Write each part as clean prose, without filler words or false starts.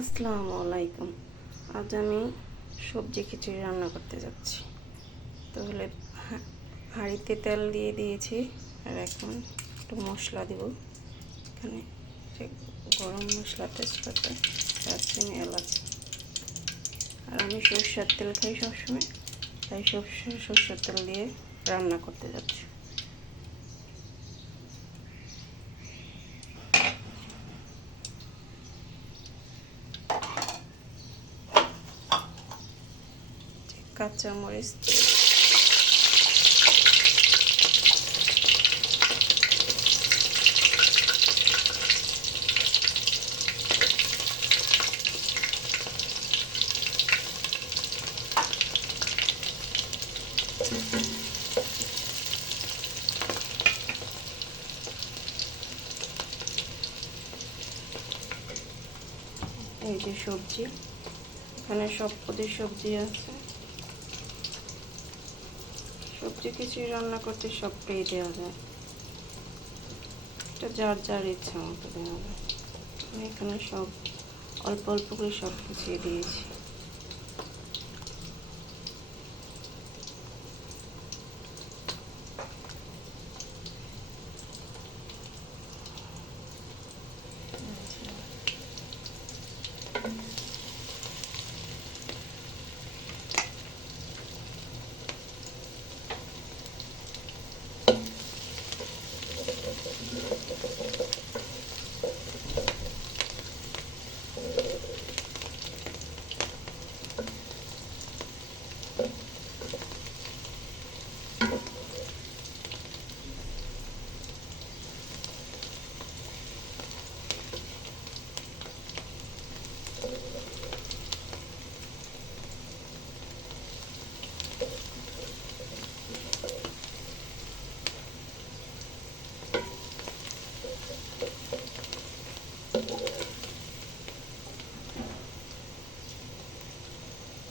আসসালামু আলাইকুম। আজ আমি সবজি খিচুড়ি রান্না করতে যাচ্ছি। তাহলে হাঁড়িতে তেল দিয়ে দিয়েছি, আর এখন একটু মশলা দেব। এখানে গরম মশলা, তেজপাতা, দারচিনি, এলাচ। আর আমি সরষের তেল খাই সবসময়, তাই সরষের তেল দিয়ে রান্না করতে যাচ্ছি। কাঁচামরিচ, এই যে সবজি, এখানে সব পদের সবজি আছে। সবজি খিচুড়ি রান্না করতে সবটাই দেওয়া যায়, এটা যার যার ইচ্ছা মতো দেওয়া যায়। আমি এখানে সব অল্প অল্প করে সব কিছুই দিয়েছি।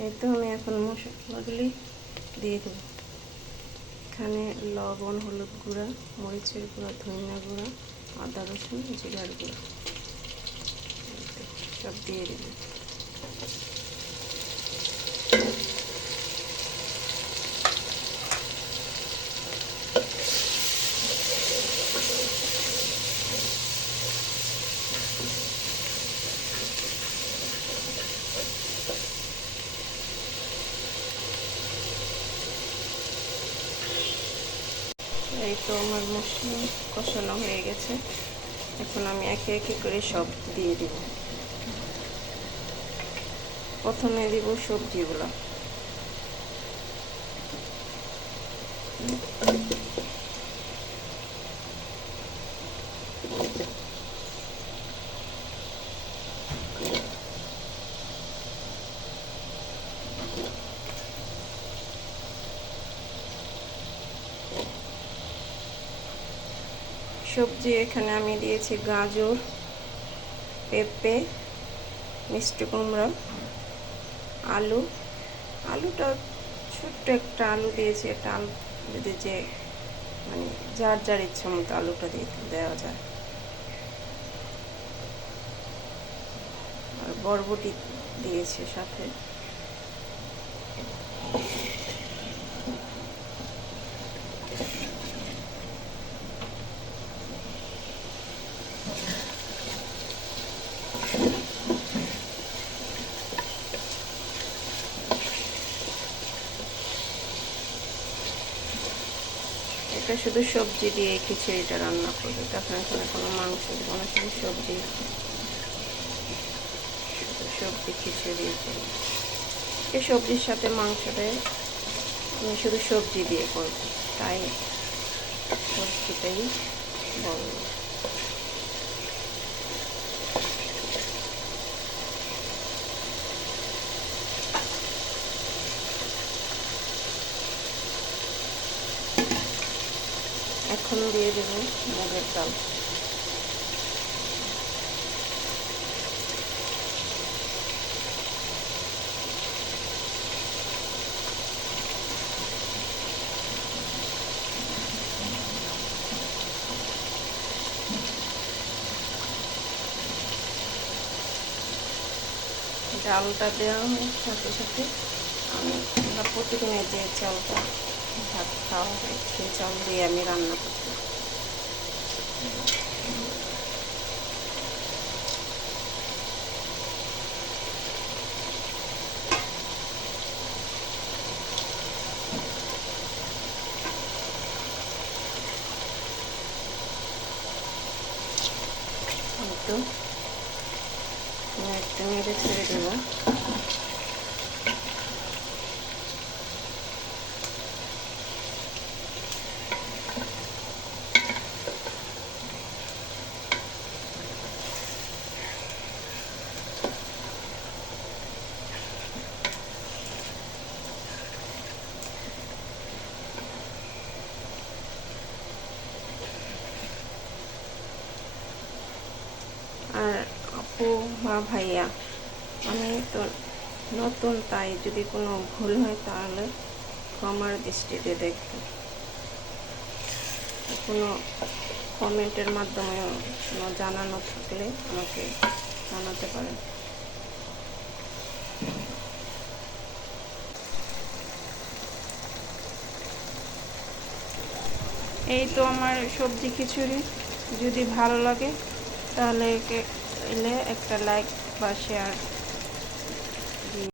এই তো আমি এখন মশলাগুলি দিয়ে দেবো। এখানে লবণ, হলুদ গুঁড়া, মরিচের গুঁড়া, ধনিয়া গুঁড়া, আদা রসুন, জিরার গুঁড়া সব দিয়ে দেবো। এই তো আমার মশলা কষানো হয়ে গেছে। এখন আমি একে একে করে সব দিয়ে দেব। প্রথমে দিব সবজিগুলো। সবজি এখানে আমি দিয়েছি গাজর, পেঁপে, মিষ্টি কুমড়া, আলু। আলুটা ছোট্ট একটা আলু দিয়েছি। একটা আলু যদি যে মানে যার যার ইচ্ছা মতো আলুটা দেওয়া যায়। আর বরবটি দিয়েছি সাথে। এটা শুধু সবজি দিয়ে খিচুড়িটা রান্না করবে, তখন এখানে কোনো মাংস দেবো না, শুধু সবজি, সবজি খিচুড়ি। এই সবজির সাথে মাংসটা আমি শুধু সবজি দিয়ে করবো, তাই সবজিটাই বলবো। এখন দিয়ে দেবো মুগের ডাল। ডালটা দেওয়ার সাথে সাথে আমরা প্রতিদিনের যে চালটা ভাত খাওয়া হয় সেই চাল দিয়ে আমি রান্না করতে। একটু নেড়ে ছেড়ে দেবো। আর আপু বা ভাইয়া, আমি তো নতুন, তাই যদি কোনো ভুল হয় তাহলে ক্ষমার দৃষ্টিতে দেখবেন। কোনো কমেন্টের মাধ্যমে কোনো জানানো থাকলে আমাকে জানাতে পারেন। এই তো আমার সবজি খিচুড়ি। যদি ভালো লাগে তাহলে একটা লাইক বা শেয়ার